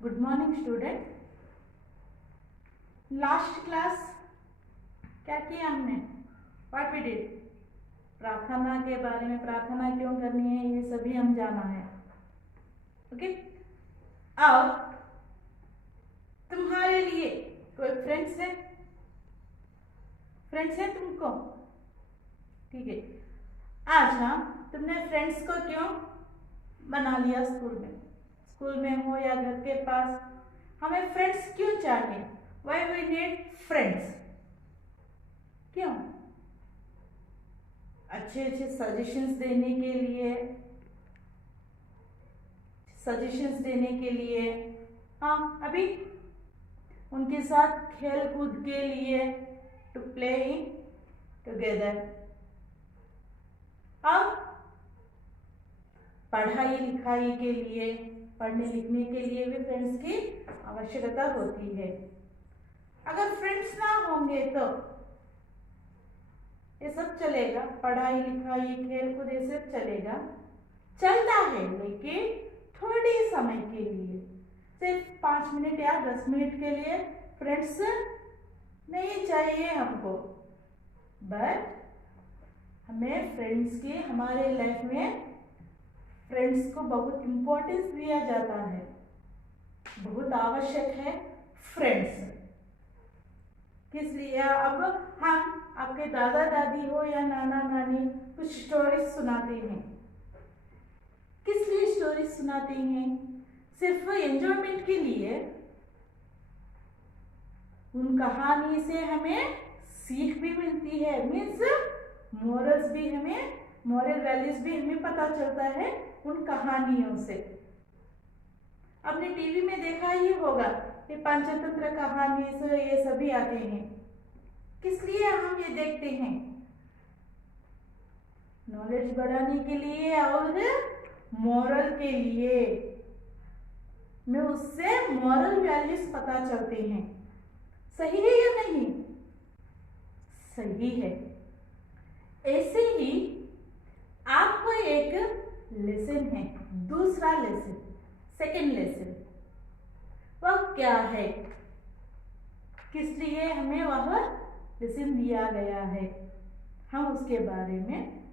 Good morning student. Last class क्या किया हमने? What we did? प्रार्थना के बारे में, प्रार्थना क्यों करनी है, ये सभी हम जाना है। ओके, अब तुम्हारे लिए कोई फ्रेंड्स है? फ्रेंड्स है तुमको? ठीक है। आज ना तुमने फ्रेंड्स को क्यों बना लिया? स्कूल में हो या घर के पास, हमें फ्रेंड्स क्यों चाहिए? Why we need friends? क्यों? अच्छे अच्छे सजेशंस देने के लिए, हाँ, अभी उनके साथ खेल कूद के लिए, टू प्ले इन टुगेदर। अब पढ़ाई लिखाई के लिए, पढ़ने लिखने के लिए भी फ्रेंड्स की आवश्यकता होती है। अगर फ्रेंड्स ना होंगे तो ये सब चलेगा, पढ़ाई लिखाई खेल कूद ये सब चलता है, लेकिन थोड़े समय के लिए, सिर्फ 5 मिनट या 10 मिनट के लिए फ्रेंड्स नहीं चाहिए हमको। बट हमें फ्रेंड्स की, हमारे लाइफ में फ्रेंड्स को बहुत इम्पोर्टेंस दिया जाता है, बहुत आवश्यक है फ्रेंड्स। किस लिए? अब हम आपके दादा दादी हो या नाना नानी कुछ स्टोरीज सुनाते हैं। किस लिए स्टोरीज सुनाते हैं? सिर्फ एंजॉयमेंट के लिए। उन कहानी से हमें सीख भी मिलती है, मीन्स मोरल्स भी, हमें मॉरल वैल्यूज भी हमें पता चलता है उन कहानियों से। आपने टीवी में देखा ही होगा कि पंचतंत्र कहानी से ये सभी आते हैं। किस लिए हम ये देखते हैं? नॉलेज बढ़ाने के लिए और मॉरल के लिए, में उससे मॉरल वैल्यूज पता चलते हैं। सही है या नहीं? सही है। ऐसे ही आपको एक लेसन है, दूसरा लेसन, सेकेंड लेसन। वह क्या है? किस लिए हमें वह लेसन दिया गया है, हम उसके बारे में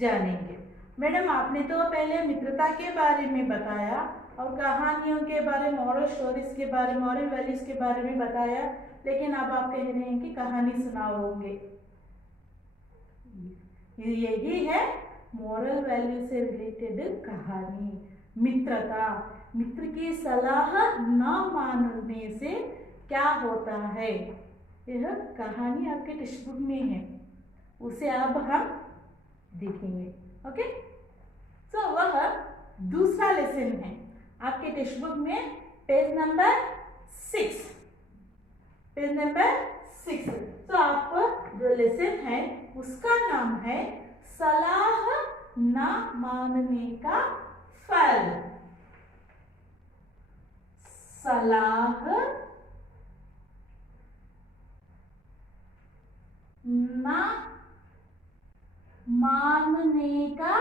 जानेंगे। मैडम, आपने तो पहले मित्रता के बारे में बताया और कहानियों के बारे में, मॉरल स्टोरीज के बारे में, मॉरल वैल्यूज के बारे में बताया, लेकिन अब आप कह रहे हैं कि कहानी सुनाओगे। यही है मॉरल वैल्यू से रिलेटेड कहानी। मित्रता, मित्र की सलाह न मानने से क्या होता है, यह कहानी आपके टेक्स्ट बुक में है, उसे अब हम देखेंगे। ओके, सो वह दूसरा लेसन है आपके टेक्स्ट बुक में, पेज नंबर 6। तो आपको जो लेसन है उसका नाम है सलाह न मानने का फल। सलाह न मानने का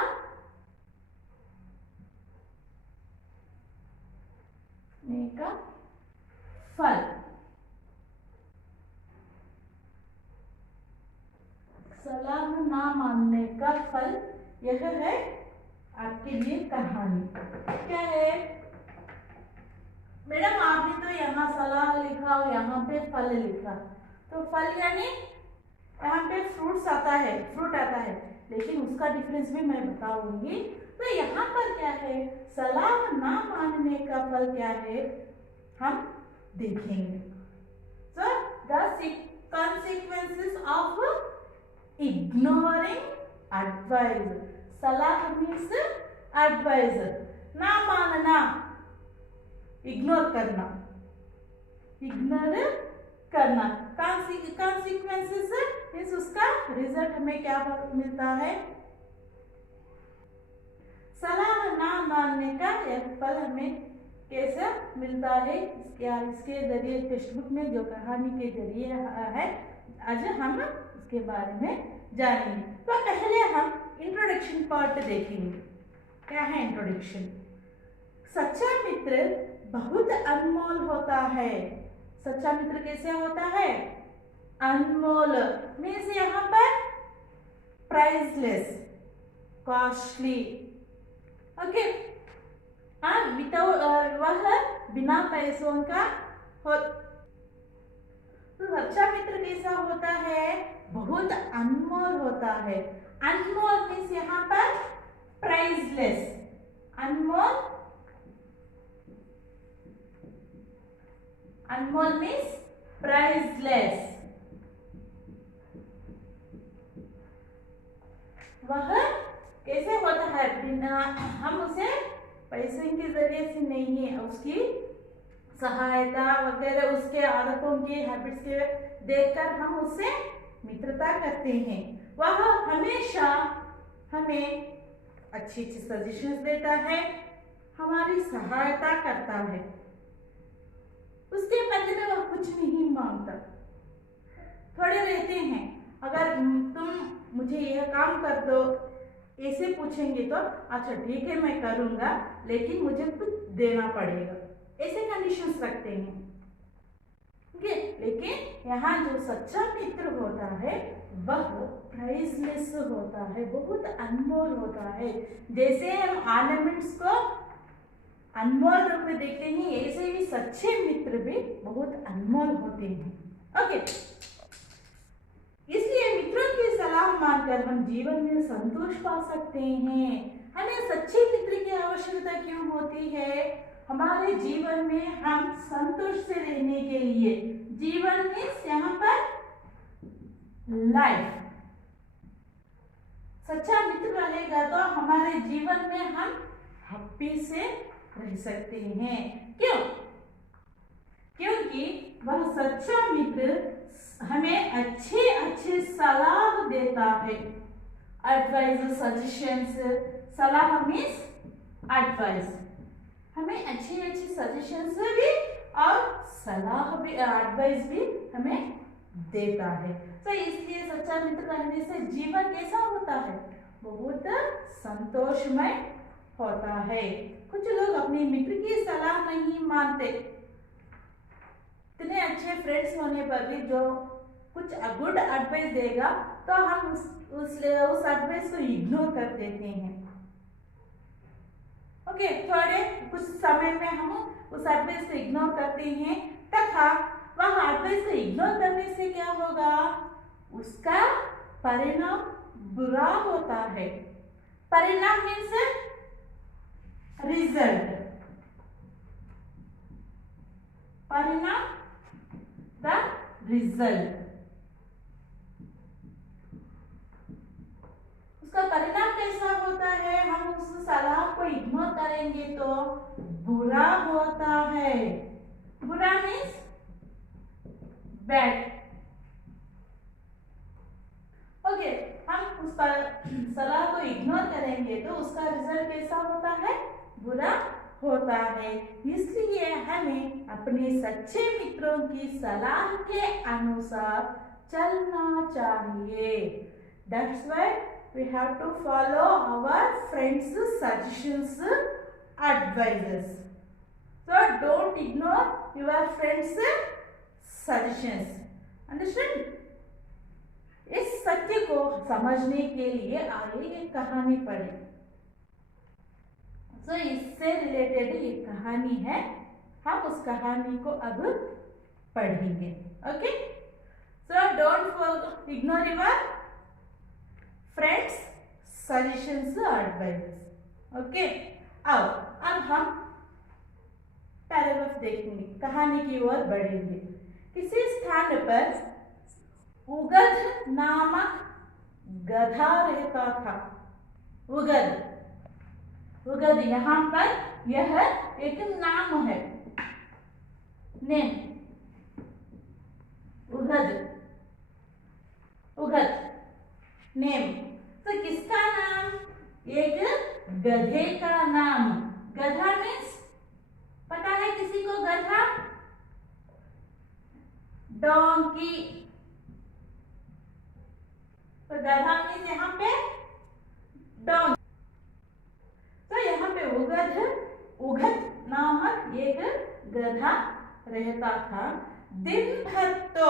फल। सलाह ना मानने का फल, यह है आपके लिए कहानी। क्या है मैडम? आपने तो यहाँ सलाह लिखा और यहाँ पे फल लिखा, तो फल यानी यहाँ पे फ्रूट आता है, लेकिन उसका डिफरेंस भी मैं बताऊंगी। तो यहाँ पर क्या है, सलाह ना मानने का फल क्या है, हम देखेंगे। So the consequences of ignoring advice. सलाह means advice, ना मानना, इग्नोर करना, consequences मीन्स उसका रिजल्ट हमें क्या मिलता है। सलाह ना मानने का यह फल हमें कैसे मिलता है, इसके जरिए टेक्स्ट बुक में जो कहानी के जरिए है, आज हम इसके बारे में जानेंगे। तो पहले हम इंट्रोडक्शन पार्ट देखेंगे। क्या है इंट्रोडक्शन? सच्चा मित्र बहुत अनमोल होता है। सच्चा मित्र कैसे होता है? अनमोल मीन्स यहाँ पर प्राइसलेस, कॉस्टली। ओके, हाँ, विदाउट वह बिना पैसों का हो। तो सच्चा मित्र कैसा होता है? बहुत अनमोल होता है। अनमोल मीन्स यहाँ पर प्राइसलेस, अनमोल, अनमोल मीन्स प्राइसलेस। वह कैसे होता है? बिना हम उसे पैसे के जरिए से नहीं है, उसकी सहायता वगैरह, उसके आदतों के हैबिट्स के देखकर हम उससे मित्रता करते हैं। वह हमेशा हमें अच्छी अच्छी सजेशंस देता है, हमारी सहायता करता है, उसके बदले में वह कुछ नहीं मांगता। थोड़े रहते हैं, अगर तुम मुझे यह काम कर दो ऐसे पूछेंगे तो अच्छा ठीक है मैं करूंगा, लेकिन मुझे कुछ देना पड़ेगा, ऐसे कंडीशंस रखते हैं। लेकिन यहाँ जो सच्चा मित्र होता है वह प्राइसलेस होता है, बहुत अनमोल होता है। जैसे हम ऑर्नामेंट्स को अनमोल रूप में देखते हैं, ऐसे ही सच्चे मित्र भी बहुत अनमोल होते हैं। ओके, इसलिए मित्रों की सलाह मानकर हम जीवन में संतोष पा सकते हैं। हमें सच्चे मित्र की आवश्यकता क्यों होती है? हमारे जीवन में हम संतोष से रहने के लिए, जीवन में यहाँ पर लाइफ, सच्चा मित्र रहेगा तो हमारे जीवन में हम हैप्पी से रह सकते हैं। क्यों? क्योंकि वह सच्चा मित्र हमें अच्छे अच्छे सलाह देता है। एडवाइस, सजेशंस, सलाह मीन्स एडवाइस, हमें अच्छी अच्छी सजेशंस भी और सलाह भी, एडवाइस भी हमें देता है। तो इसलिए सच्चा मित्र रहने से जीवन कैसा होता है? बहुत संतोषमय होता है। कुछ लोग अपने मित्र की सलाह नहीं मानते, इतने अच्छे फ्रेंड्स होने पर भी जो कुछ गुड एडवाइस देगा तो हम उस एडवाइस को इग्नोर कर देते हैं। ओके, थोड़े कुछ समय में हम उस एडवाइस को इग्नोर करते हैं, तथा वह एडवाइस को इग्नोर करने से क्या होगा? उसका परिणाम बुरा होता है। परिणाम मीन्स रिजल्ट, परिणाम, द रिजल्ट। उसका परिणाम कैसा होता है? हम उस सलाह को इग्नोर करेंगे तो बुरा होता है। बुरा मीन्स बैड। ओके, हम उस सलाह को इग्नोर करेंगे तो उसका रिजल्ट कैसा होता है? बुरा होता है। इसलिए हमें अपने सच्चे मित्रों की सलाह के अनुसार चलना चाहिए। That's why we have to follow our friends' suggestions, advices. So don't ignore your friends' suggestions. Understand? इस सत्य को समझने के लिए आइए एक कहानी पढ़ें। तो इससे रिलेटेड एक कहानी है, हम उस कहानी को अब पढ़ेंगे। Okay, so don't ignore your friends suggestions advice. Okay, अब हम पैराग्राफ देखेंगे, कहानी की ओर बढ़ेंगे। किसी स्थान पर उगध नामक गधा रहता था। उगध, उगध यहाँ पर यह एक नाम है, नेम, उगध, उगध नेम। तो किसका नाम? एक गधे का नाम। गधा मीन्स पता है किसी को? गधा, डोंकी। तो गधा मीन्स यहाँ पे डोंकी। तो यहाँ पे उगध, उगध नामक एक गधा रहता था दिन भर। तो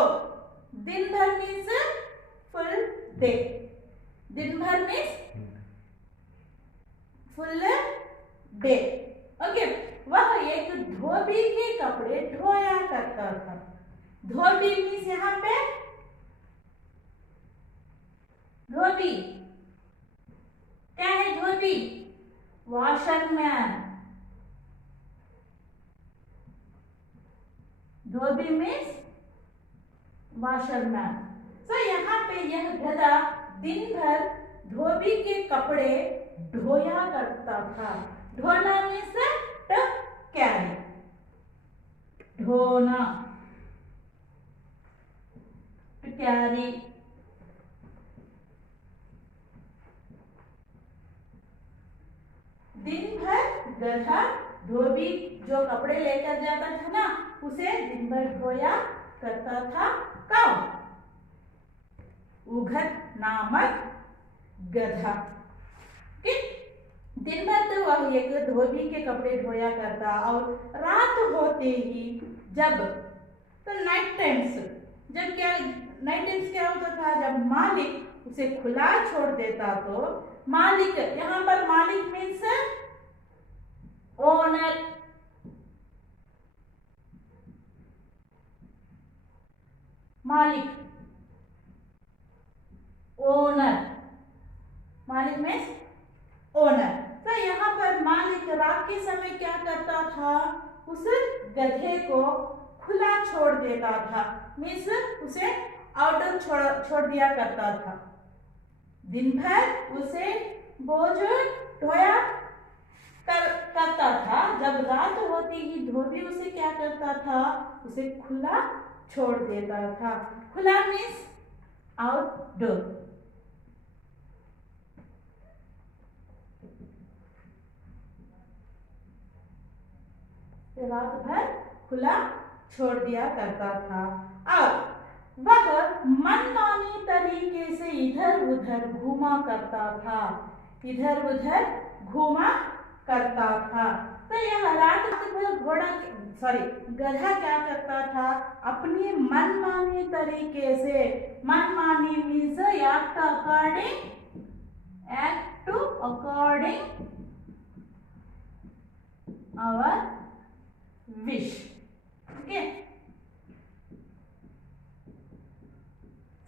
दिन भर मीन्स फुल डे, दिन भर मीन्स फुल डे। ओके, वह एक धोबी के कपड़े धोया करता था। धोबी मीन्स यहाँ पे धोबी क्या है? धोबी वॉशरमैन। धोबी मीन्स वॉशरमैन। तो यहाँ पे यह गधा दिन भर धोबी के कपड़े धोया करता था। धोना मीन्स टू कैरी, धोना, टू कैरी। दिन भर गधा धोबी जो कपड़े लेकर जाता था ना, उसे दिन भर धोया करता था। कौन? उघट नामक गधा। दिन भर तो वह एक धोबी के कपड़े धोया करता, और रात होते ही जब तो नाइट टाइम्स, जब क्या नाइट टाइम्स क्या होता था? जब मालिक उसे खुला छोड़ देता तो मालिक, यहाँ पर मालिक मीन्स ओनर। मालिक, ओनर, मालिक मीन्स ओनर। तो यहाँ पर मालिक रात के समय क्या करता था? उस गधे को खुला छोड़ देता था, मीन्स उसे आउटडोर छोड़ दिया करता था। दिन भर उसे बोझ ढोया करता था। जब रात होती ही धोबी उसे क्या करता था? उसे खुला छोड़ देता था। खुला मीन्स आउटडोर। रात भर खुला छोड़ दिया करता था। अब वह मनमानी तरीके से इधर उधर घूमा करता था। इधर उधर घूमा करता था। तो यह रात भर गधा क्या करता था? अपनी मनमानी तरीके से, मनमानी means act to according our wish. Okay,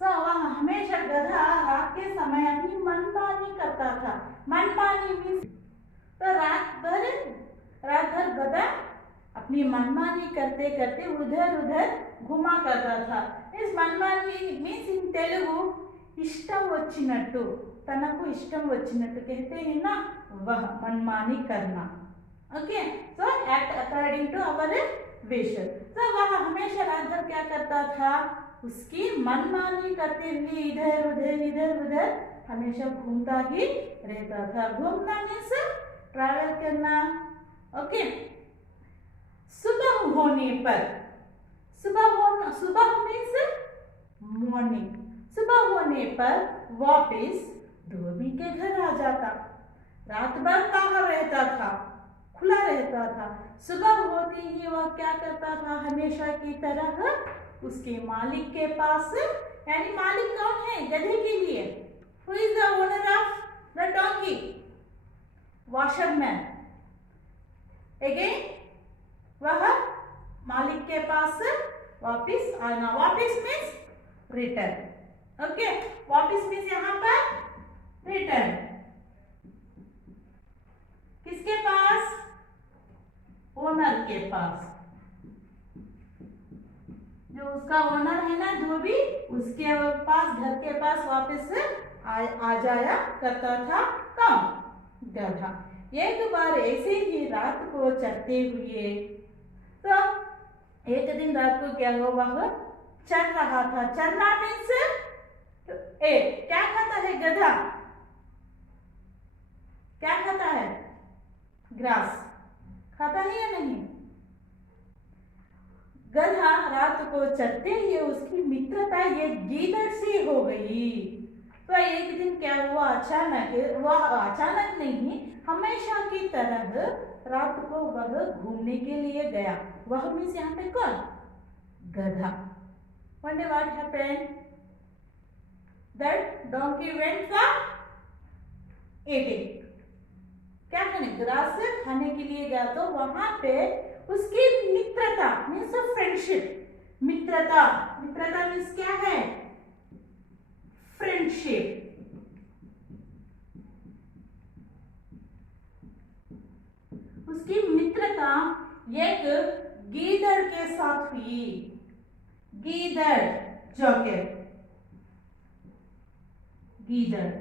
तो वह हमेशा गधा रात के समय अपनी मनमानी करता था। मनमानी मीन्स तो रात भर गधा अपनी मनमानी करते करते उधर उधर घुमा करता था। इस मनमानी मीन्स इन तेलुगु इष्टम वच्चिनट्टु, तनकु इष्टम वच्चिनट्टु कहते हैं ना, वह मनमानी करना। Okay, so act according to our wish. तो वह हमेशा रात भर क्या करता था? उसकी मनमानी करते हुए इधर उधर हमेशा घूमता ही रहता था। घूमना मीन्स ट्रैवल करना। ओके, सुबह होने पर, सुबह मीन्स मॉर्निंग। सुबह होने पर वापिस धोबी के घर आ जाता। रात भर बाहर रहता था, खुला रहता था। सुबह होते ही वह क्या करता था? हमेशा की तरह उसके मालिक के पास, यानी मालिक कौन है गधे के लिए? Who is the owner of the donkey? Washerman. Again वह मालिक के पास वापिस आना। वापिस मीन्स रिटर्न। ओके, वापिस मीन्स यहाँ पर रिटर्न। किसके पास? ओनर के पास। जो उसका ओनर है ना धोबी, उसके पास, घर के पास वापस आ जाया करता था। कौन? गधा। एक बार ऐसे ही रात को चरते हुए, तो एक दिन रात को क्या हुआ? वह चर रहा था। चरना मीन्स क्या खाता है गधा? क्या खाता है? ग्रास खाता है या नहीं? गधा रात को चरते हुए उसकी मित्रता एक गीदड़ से हो गई। तो एक दिन क्या हुआ, अचानक, वह अचानक नहीं, हमेशा की तरह रात को वह घूमने के लिए गया। वह मीन्स यहाँ पे कौन, गधा। Wonder what happened, that donkey went for eating, क्या खाने, ग्रास खाने के लिए गया। तो वहां पे उसकी मित्रता मीन्स फ्रेंडशिप, मित्रता, मित्रता मीन्स क्या है, फ्रेंडशिप। उसकी मित्रता एक गीदड़ के साथ हुई। गीदड़, जॉकेट, गीदड़,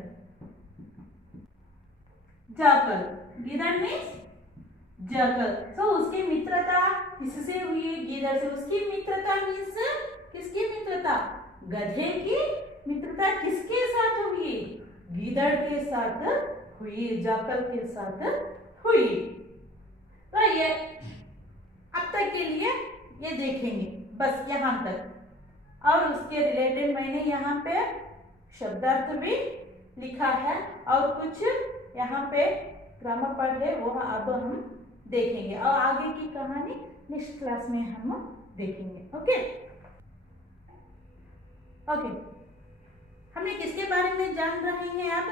जाकल, गीदड़ मीन्स जाकल। तो उसकी मित्रता किससे हुई, गीदड़ से। उसकी मित्रता मीन्स किसकी मित्रता, गधे की मित्रता किसके साथ हुई, गीदड़ के साथ हुई, जाकल के साथ हुई। तो ये अब तक के लिए ये देखेंगे बस यहाँ तक। और उसके रिलेटेड मैंने यहाँ पे शब्दार्थ भी लिखा है और कुछ यहाँ पे ग्रामर पार्ट है, वो अब हम देखेंगे और आगे की कहानी नेक्स्ट क्लास में हम देखेंगे। ओके ओके, हमने किसके बारे में जान रहे हैं, अब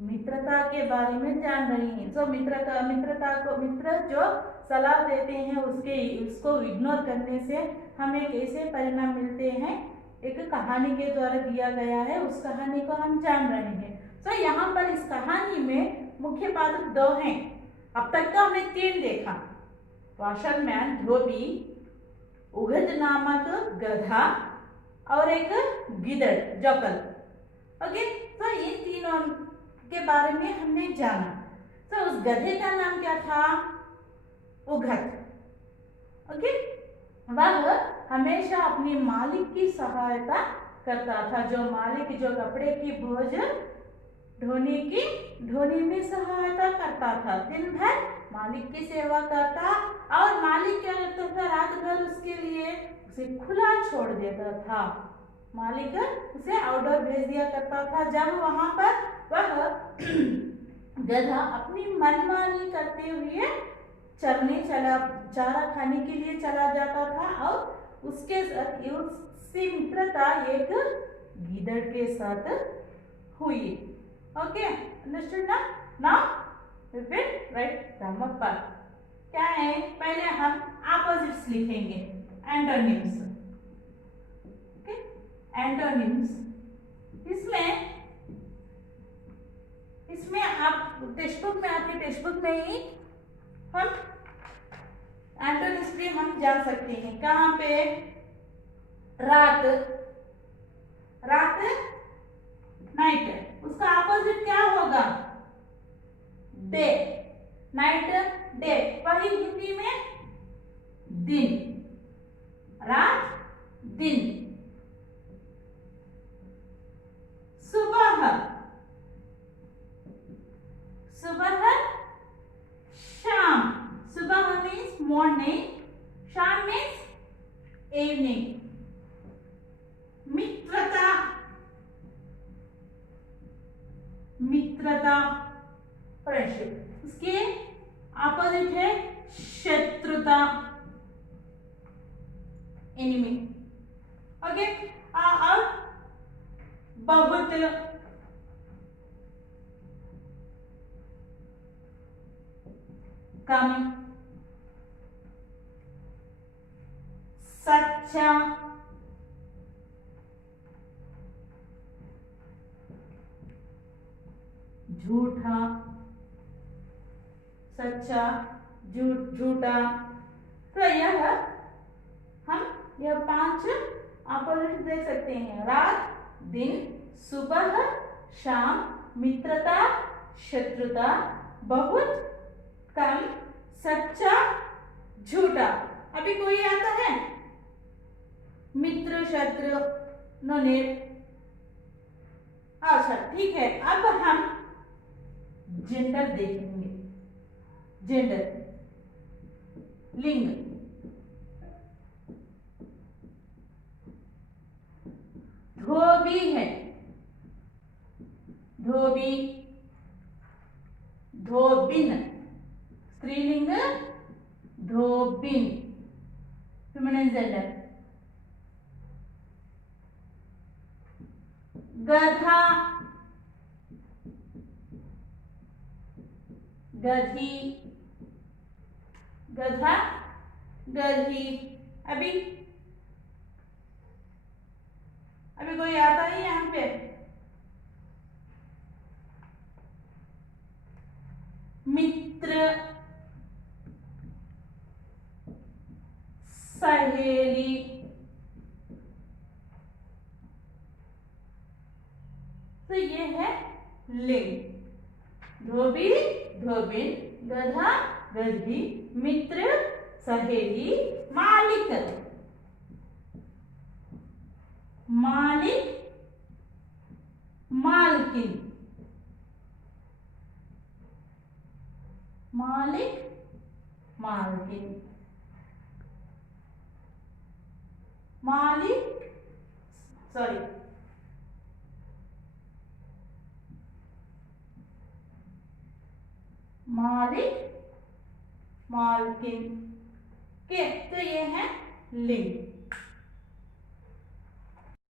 मित्रता के बारे में जान रहे हैं। तो मित्रता को, मित्र जो सलाह देते हैं उसको इग्नोर करने से हमें कैसे परिणाम मिलते हैं, एक कहानी के द्वारा दिया गया है, उस कहानी को हम जान रहे हैं। तो यहाँ पर इस कहानी में मुख्य पात्र दो हैं। अब तक तो हमने तीन देखा, वाशरमैन धोबी, उगद नामक गधा और एक गिदड़ जॉकल। ओके, तो इन तीनों के बारे में हमने जाना। तो उस गधे का नाम क्या था, उगद। ओके, वह हमेशा अपने मालिक की सहायता करता था। जो मालिक जो कपड़े की बोझ ढोने में सहायता करता था, दिन भर मालिक की सेवा करता और मालिक क्या करता था, रात भर उसके लिए उसे खुला छोड़ देता था। मालिक उसे आउटडोर भेज दिया करता था। जब वहां पर वह गधा अपनी मनमानी करते हुए चारा खाने के लिए चला जाता था और उसके साथ उसकी मित्रता एक गीदड़ के साथ हुई। ओके, अंडरस्टूड ना। Now will write grammar part. क्या है, पहले हम ऑपोजिट्स लिखेंगे, एंटोनिम्स। Okay, antonyms. इसमें आप टेक्स्ट बुक में, आपके टेक्स्ट बुक में ही हम एंटोनिम्स भी हम जान सकते हैं। कहाँ पे, रात, रात नाइट, उसका ऑपोजिट क्या होगा, डे, नाइट डे, वही हिंदी में दिन, रात दिन। सुबह, सुबह शाम, सुबह मीन्स मॉर्निंग, शाम मीन्स इवनिंग। मित्रता, मित्रता फ्रेंडशिप, उसके ऑपोजिट है शत्रुता, एनिमी। ओके, और बहुत, कम, सच्चा, झूठा, सच्चा, झूठा। तो यह 5 ऑपोजिट देख सकते हैं, रात दिन, सुबह शाम, मित्रता शत्रुता, बहुत कम, सच्चा झूठा। अभी कोई आता है, मित्र शत्रु नो नीड। अच्छा ठीक है, अब हम जेंडर देखेंगे। जेंडर, लिंग। धोबी है, धोबी, धोबिन, स्त्रीलिंग धोबिन, फेमिनिन जेंडर। गधा, गधी, गधा, गधी। अभी कोई आता है यहाँ पे? मित्र, सहेली, तो ये है लिंग। धोबी, धोबिन, गधा, गधी, मित्र, सहेली, मालिक, मालिक, मालकिन, मालिक, मालकिन, मालिक, सॉरी, मालिक, मालकिन। के तो ये है लिंग।